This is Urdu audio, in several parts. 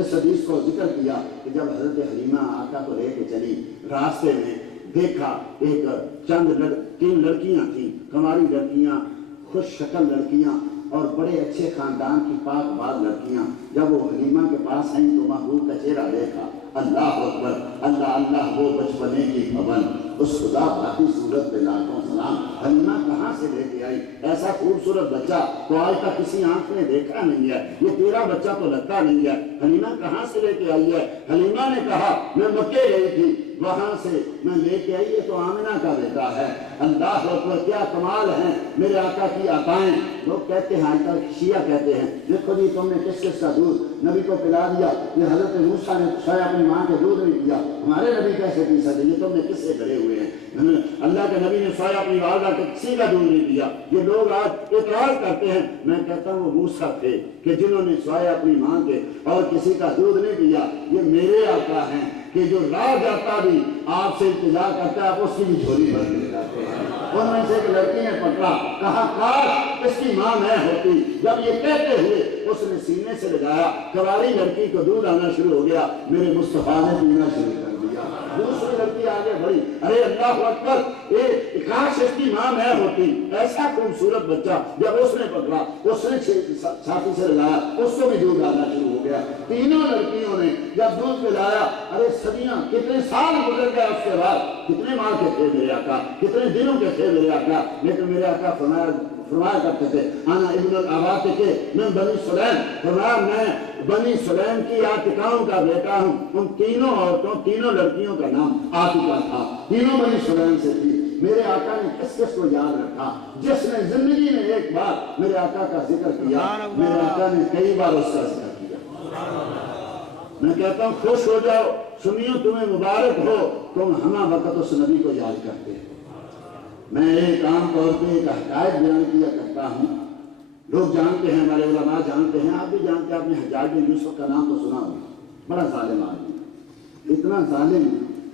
اس حدیث کو ذکر کیا کہ جب حضرت حلیمہ آقا کو لے کے چلی، راستے میں دیکھا ایک تین لڑکیاں تھیں، کماری لڑکیاں، خوش شکل لڑکیاں اور بڑے اچھے خاندان کی پاک بال لڑکیاں۔ جب وہ حلیمہ کے پاس آئیں تو محبوب کا چہرہ دیکھا، اللہ اکبر، اللہ اللہ وہ بچپنے کی پون، اس خدا باقی صورت پہ لاکھوں سلام۔ حلیمہ کہاں سے لے کے آئی ایسا خوبصورت بچہ؟ تو آج تک کسی آنکھ نے دیکھا نہیں ہے، یہ تیرا بچہ تو لگتا نہیں ہے۔ حلیمہ کہاں سے لے کے آئی ہے؟ حلیمہ نے کہا میں مکے گئی تھی، وہاں سے میں لے کے آئی ہے تو آمنہ کا بیٹا ہے۔ اللہ اکبر، کیا کمال ہیں میرے آقا کی عطائیں۔ لوگ کہتے ہیں، آج کل شیعہ کہتے ہیں دیکھو جی تم نے کس کس کا دودھ نبی کو پلا دیا، یہ حضرت موسیٰ نے شاید اپنی ماں کے دودھ نہیں پیا، ہمارے نبی کیسے پی سکتے؟ یہ تم نے کس سے بھرے ہوئے ہیں؟ اللہ کے نبی نے شاید اپنی والدہ کے کسی کا دودھ نہیں پیا۔ یہ لوگ آج اعتراض کرتے ہیں، میں کہتا ہوں وہ موسیٰ تھے کہ جنہوں نے شاید اپنی ماں کے اور کسی کا دودھ نہیں پیا۔ یہ میرے آقا ہیں کہ جو راہ جاتا بھی آپ سے التجا کرتا ہے، آپ اس کی بھی جھولی بھر لے جاتے ہیں۔ ان میں سے ایک لڑکی نے پکڑا، کہا کاش اس کی ماں میں ہوتی۔ جب یہ کہتے ہوئے اس نے سینے سے لگایا، کواری لڑکی کو دودھ آنا شروع ہو گیا، میرے مصطفیٰ نے پینا شروع کر دیا۔ دوسری لڑکی آگے بڑھی، ارے اللہ اکبر، کاش اس کی ماں میں ہوتی۔ ایسا خوبصورت بچہ جب اس نے پکڑا، اس نے چھاتی سے لگایا، اس کو بھی دودھ آنا شروع ہو گیا۔ تینوں لڑکیوں نے جب دودھ پلایا، ارے صدیاں کتنے سال گزر گئے، اس کے بعد کتنے ماہ کے تھے میرے آقا، کتنے دنوں کے تھے میرے آقا، لیکن میرے آقا فرمایا کرتے تھے انا ابن العواتق من بنی سلیم، فرمایا میں بنی سلیم کی عاتقاؤں کا بیٹا ہوں۔ ان تینوں عورتوں، تینوں لڑکیوں کا نام عاتقہ تھا، تینوں بنی سلیم سے تھی۔ میرے آقا نے کس کس کو یاد رکھا؟ جس نے زندگی میں ایک بار میرے آقا کا ذکر کیا، میرے آقا نے کئی بار اس کا ذکر کیا۔ میں کہتا ہوں خوش ہو جاؤ سنیو، تمہیں مبارک ہو، تم ہمہ وقت اس نبی کو یاد کرتے ہو۔ میں ایک عام طور پہ ایک حقائق بیان کیا کرتا ہوں، لوگ جانتے ہیں، ہمارے علماء جانتے ہیں، آپ بھی جانتے ہیں، آپ نے حجاج بن یوسف کا نام تو سنا ہوگا، بڑا ظالم آدمی، اتنا ظالم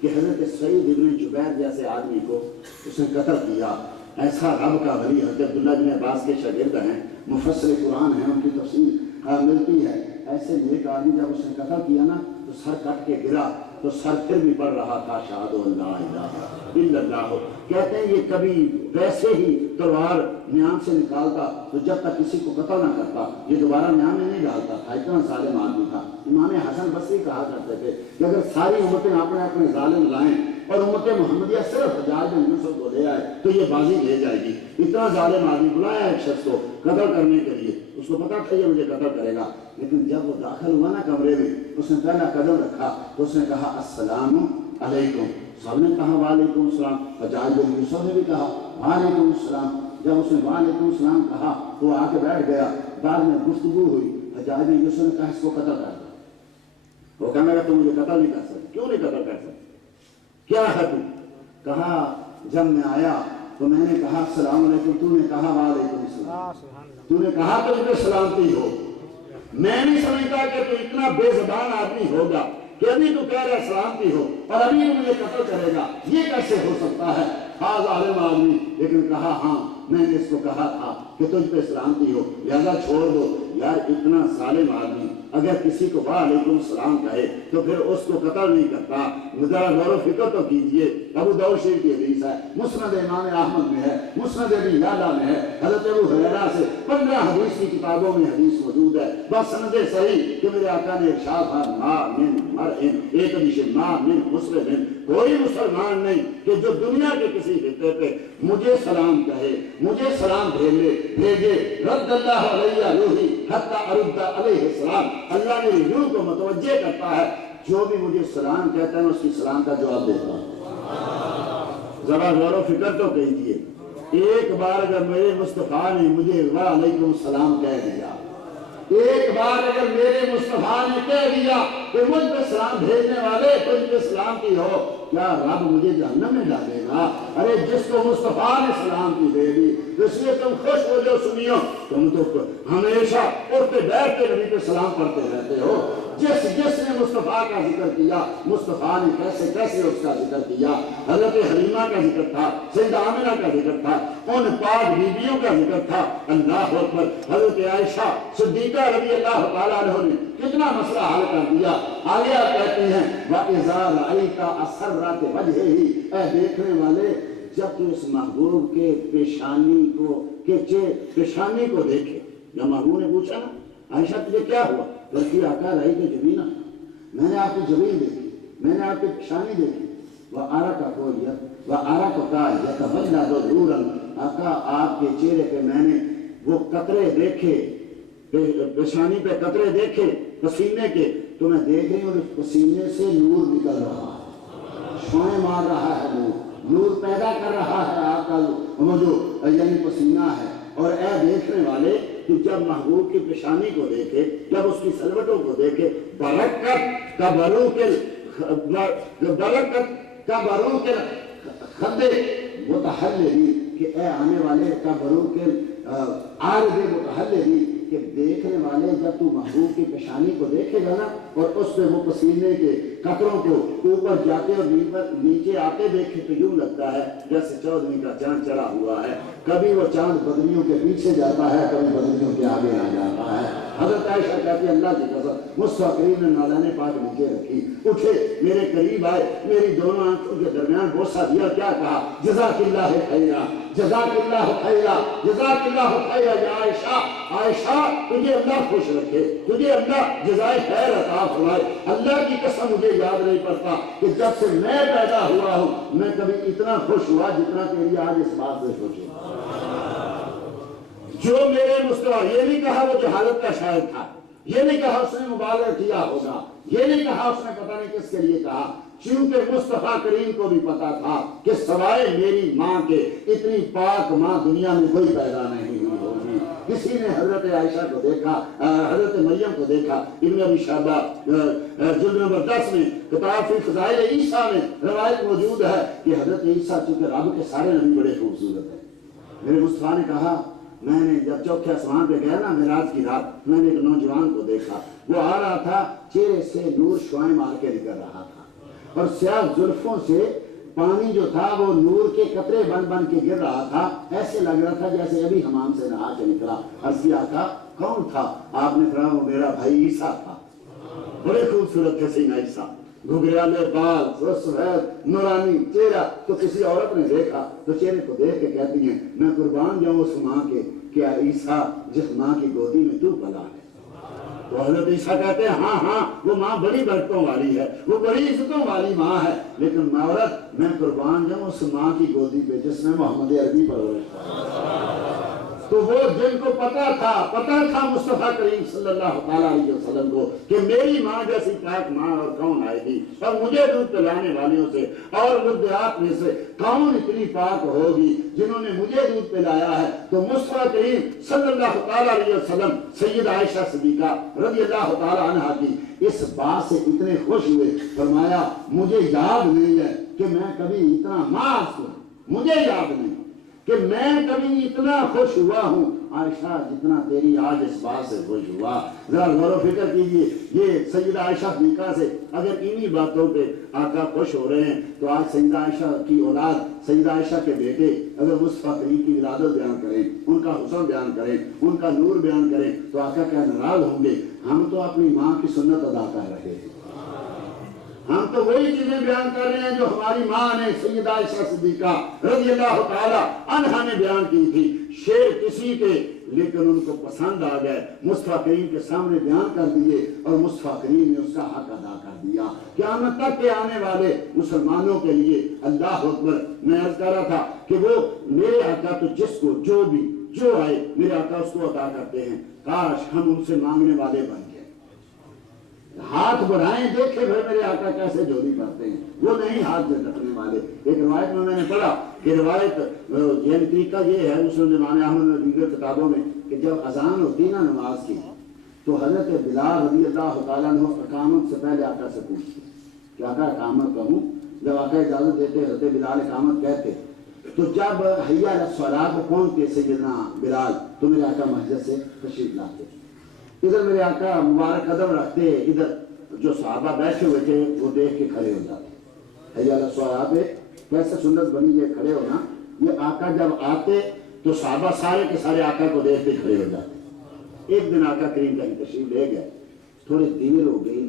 کہ حضرت سعید ابن جبیر جیسے آدمی کو اس نے قتل کیا۔ ایسا رب کا ولی حضرت عبداللہ بن عباس کے شاگرد ہیں، مفسر قرآن ہیں، ان کی تفسیر ملتی ہے۔ ایسے ایک آدمی جب اس نے قتل کیا نا تو سر کٹ کے گرا، تو سر پھر بھی پڑھ رہا تھا اشہد ان لا الہ الا اللہ۔ کہتے ہیں یہ کبھی ویسے ہی تلوار میان سے نکالتا تو جب تک کسی کو قتل نہ کرتا یہ دوبارہ میان میں نہیں ڈالتا تھا، اتنا ظالم آدمی تھا۔ امام حسن بصری کہا کرتے تھے کہ اگر ساری امتیں اپنے اپنے ظالم لائیں اور امت محمدیہ صرف حجاج بن یوسف کو لے آئے تو یہ بازی لے جائے گی۔ اتنا ظالم آدمی بلایا ایک شخص کو قتل کرنے کے لیے، اس کو پتا تھا یہ مجھے قتل کرے گا، لیکن جب وہ داخل ہوا نا کمرے میں، اس نے پہلا قدم رکھا تو اس نے کہا السلام علیکم، سب نے کہا وعلیکم السلام، حجاج بن یوسف نے بھی کہا وعلیکم السلام۔ جب اس نے وعلیکم السلام کہا تو وہ آ کے بیٹھ گیا۔ بعد میں گفتگو ہوئی، حجاج بن یوسف نے کہا اس کو قتل کر دو۔ وہ کہنے لگا تم مجھے قتل نہیں کر سکتے۔ کیوں نہیں قتل کر سکتے؟ کیا ہے تم؟ کہا جب میں آیا تو میں نے کہا السلام علیکم، تو نے کہا وعلیکم السلام، تو نے کہا تو مجھے سلامتی ہو۔ میں نہیں سمجھتا کہ تو اتنا بے زبان آدمی ہوگا کہ ابھی تو کہہ رہا سلامتی ہو اور ابھی تو مجھے قتل کرے گا، یہ کیسے ہو سکتا ہے؟ ہاں ظالم آدمی، لیکن کہا ہاں میں نے اس کو کہا تھا کہ تجھ پہ سلامتی ہو، لہذا چھوڑ دو۔ یار اتنا ظالم آدمی اگر کسی کو وعلیکم السلام کہے تو پھر اس کو قتل نہیں کرتا۔ ذرا غور و فکر تو کیجئے، ابو داؤد شریف کی حدیث ہے، مسند امام احمد میں ہے، مسند ابی یعلا میں ہے، حضرت ابو ہریرہ سے 15 حدیث کی کتابوں میں حدیث موجود ہے بس سند صحیح کہ میرے آقا نے ارشاد فرمایا ما من مرئن، ایک حدیث ما من مسلم، کوئی مسلمان نہیں کہ جو دنیا کے کسی خطے پہ مجھے سلام کہے، مجھے سلام بھیجے، رد اللہ علیہ روحی حتی ارد علیہ السلام، اللہ میری روح کو متوجہ کرتا ہے، جو بھی مجھے سلام کہتا ہے اس کی سلام کا جواب دیتا ہوں۔ ذرا غور و فکر تو کیجئے، ایک بار اگر میرے مصطفیٰ نے مجھے وعلیکم السلام کہہ دیا، ایک بار اگر میرے مصطفیٰ نے کہہ دیا کہ مجھ پہ سلام بھیجنے والے تجھ پہ سلام کی ہو، کیا رب مجھے جہنم میں ڈالے گا؟ ارے جس کو مصطفیٰ نے سلام کی دے دی، اس لیے تم خوش ہو جو سنیو، تم تو ہمیشہ اٹھتے بیٹھتے نبی پہ سلام پڑھتے رہتے ہو۔ جس نے مصطفیٰ مصطفیٰ کا ذکر کیا، مصطفیٰ نے کیسے کیسے اس کا ذکر کیا۔ حضرت حلیمہ کا ذکر تھا، سیدہ آمنہ کا ذکر تھا، ان پاک بیویوں کا ذکر تھا۔ اللہ اکبر، حضرت عائشہ صدیقہ رضی اللہ تعالیٰ عنہ نے کتنا مسئلہ حل کر دیا۔ آگے آپ کہتے ہیں وَإِذَا رَأَيْتَ أَسَرَّتِ وَجْهِهِ، اے دیکھنے والے جب تو اس محبوب کے پیشانی کو دیکھے۔ جب محبوب نے پوچھا نا عائشہ تجھے کیا ہوا، بلکہ آقا رہی تو جبینہ، میں نے آپ کی جبین دیکھی، میں نے آپ کی پیشانی دیکھی۔ وَأَرَكَ يَتَبَلَّدُ نُورًا، آقا آپ کے چہرے پہ میں نے وہ قطرے دیکھے، پیشانی پہ قطرے دیکھے پسینے کے، تو میں دیکھ رہی ہوں اس پسینے سے نور نکل رہا ہے، شعاعیں مار رہا ہے، نور پیدا کر رہا ہے آپ کا وہ جو یعنی پسینہ ہے۔ اور اے دیکھنے والے کہ جب محبوب کی پیشانی کو دیکھے، جب اس کی سلوٹوں کو دیکھے، برکت کا بروق خدے متحلری، کہ اے آنے والے کا بروق عارض متحلری، کہ دیکھنے والے جب تو محبوب کی پیشانی کو دیکھے گا نا اور اس پہ وہ پسینے کے قطروں کو اوپر جاتے اور نیچے آتے دیکھے تو یوں لگتا ہے جیسے 14ویں کا چاند چڑھا ہوا ہے، کبھی وہ چاند بدریوں کے پیچھے جاتا ہے، کبھی بدریوں کے آگے آ جاتا ہے۔ حضرت عائشہ کہتی ہے اللہ کی قسم مصطفیٰ کریم نے نالان پاک نیچے رکھی، اٹھے میرے قریب آئے، میری دونوں آنکھوں کے درمیان بوسہ دیا، کیا کہا جزاک اللہ خیرا، جزاک اللہ خیرا، جزاک اللہ خیرا یا عائشہ، عائشہ تجھے اللہ خوش رکھے، تجھے اللہ جزائے خیر عطا فرمائے۔ اللہ کی قسم مجھے یاد نہیں پڑتا کہ جب سے میں پیدا ہوا ہوں میں کبھی اتنا خوش ہوا جتنا تیری آج اس بات سے خوش ہوں۔ جو میرے مصطفیٰ، یہ نہیں کہا وہ جہالت کا شاعر تھا، یہ نہیں کہا اس نے مبالغہ کیا ہوگا، یہ نہیں کہا اس نے پتہ نہیں کس کے لیے کہا، چونکہ مصطفیٰ کریم کو بھی پتا تھا کہ سوائے میری ماں کے اتنی پاک ماں دنیا میں کوئی پیدا نہیں ہوئی ہوگی۔ کسی نے حضرت عائشہ کو دیکھا، حضرت مریم کو دیکھا، ابن ابی شیبہ جلد نمبر 10 میں کتاب فی فضائل عیسیٰ میں روایت موجود ہے کہ حضرت عیسیٰ چونکہ رب کے سارے نبی بڑے خوبصورت ہیں۔ میرے مصطفیٰ نے کہا میں نے جب چوتھے آسمان پہ گیا نا معراج کی رات، میں نے ایک نوجوان کو دیکھا، وہ آ رہا تھا، چہرے سے نور شعاعیں مار کے نکل رہا تھا اور سیاہ زلفوں سے پانی جو تھا وہ نور کے قطرے بن بن کے گر رہا تھا، ایسے لگ رہا تھا جیسے ابھی حمام سے نہا کے نکلا۔ عرض کیا تھا کون تھا؟ آپ نے فرمایا وہ میرا بھائی عیسیٰ تھا، بڑے خوبصورت تھے سیدنا عیسیٰ، گھگریالے بال، سفید نورانی چہرہ۔ تو کسی عورت نے دیکھا تو چہرے کو دیکھ کے کہتی ہیں میں قربان جاؤں اس ماں کے کیا عیسیٰ جس ماں کی گودی میں تو پلا ہے۔ تو حضرت عیسیٰ کہتے ہیں ہاں ہاں وہ ماں بڑی برکتوں والی ہے، وہ بڑی عزتوں والی ماں ہے، لیکن عورت میں قربان جاؤں اس ماں کی گودی پہ جس میں محمد عربی پرورش پائی۔ تو وہ جن کو پتا تھا مصطفیٰ کریم صلی اللہ تعالیٰ علیہ وسلم کو کہ میری ماں جیسی پاک ماں اور کون آئے گی، اور مجھے دودھ پلانے والیوں سے اور مدعات میں سے کون اتنی پاک ہوگی جنہوں نے مجھے دودھ پلایا ہے۔ تو مصطفیٰ کریم صلی اللہ تعالیٰ علیہ وسلم سید عائشہ صدیقہ رضی اللہ تعالیٰ عنہا کی اس بات سے اتنے خوش ہوئے، فرمایا مجھے یاد نہیں ہے کہ میں کبھی اتنا معاذ ہوں، مجھے یاد نہیں کہ میں کبھی اتنا خوش ہوا ہوں عائشہ جتنا تیری آج اس بات سے خوش ہوا۔ ذرا غور و فکر کیجئے، یہ سیدہ عائشہ صدیقہ سے اگر انہی باتوں پہ آقا خوش ہو رہے ہیں تو آج سیدہ عائشہ کی اولاد، سیدہ عائشہ کے بیٹے اگر مصطفیٰ کریم کی ولادت بیان کریں، ان کا حسن بیان کریں، ان کا نور بیان کریں تو آقا کیا ناراض ہوں گے؟ ہم تو اپنی ماں کی سنت ادا کر رہے ہیں، ہم تو وہی چیزیں بیان کر رہے ہیں جو ہماری ماں نے سیدہ عائشہ صدیقہ رضی اللہ تعالیٰ عنہا نے بیان کی تھی۔ شعر کسی کے لیکن ان کو پسند آ گئے، مصطفیٰ کریم کے سامنے بیان کر دیے اور مصطفیٰ کریم نے اس کا حق ادا کر دیا۔ قیامت تک کے آنے والے مسلمانوں کے لیے اللہ اکبر، میں عرض کر رہا تھا کہ وہ میرے آقا تو جس کو جو آئے میرے آقا اس کو عطا کرتے ہیں، کاش ہم ان سے مانگنے والے بن گئے، ہاتھ بڑھائیں دیکھے بھائی میرے آقا کیسے جوڑی کرتے ہیں، وہ نہیں ہاتھ رکھنے والے۔ ایک روایت میں نے پڑھا کہ روایت یعنی طریقہ یہ ہے مسلم امام احمد نے دیگر کتابوں میں کہ جب اذان ہوتی نا نماز کی تو حضرت بلال رضی اللہ تعالیٰ عنہ اقامت سے پہلے آقا سے پوچھتے کہ آقا اقامت کہوں، جب آقا اجازت دیتے حضرت بلال اقامت کہتے، تو جب حی علی الصلاۃ کو پہنچتے سیدنا بلال تو میرے آقا مسجد سے تشریف لاتے، ادھر میرے آقا مبارک قدم رکھتے، ادھر جو صحابہ بیٹھے ہوئے تھے وہ دیکھ کے کھڑے ہو جاتے، حی علی الصلاۃ پہ کیسے سنت بنی یہ کھڑے ہونا۔ یہ آقا جب آتے تو صحابہ سارے کے سارے آقا کو دیکھ کے کھڑے ہو جاتے۔ ایک دن آقا کریم کہیں تشریف لے گئے، تھوڑے دیر ہو گئی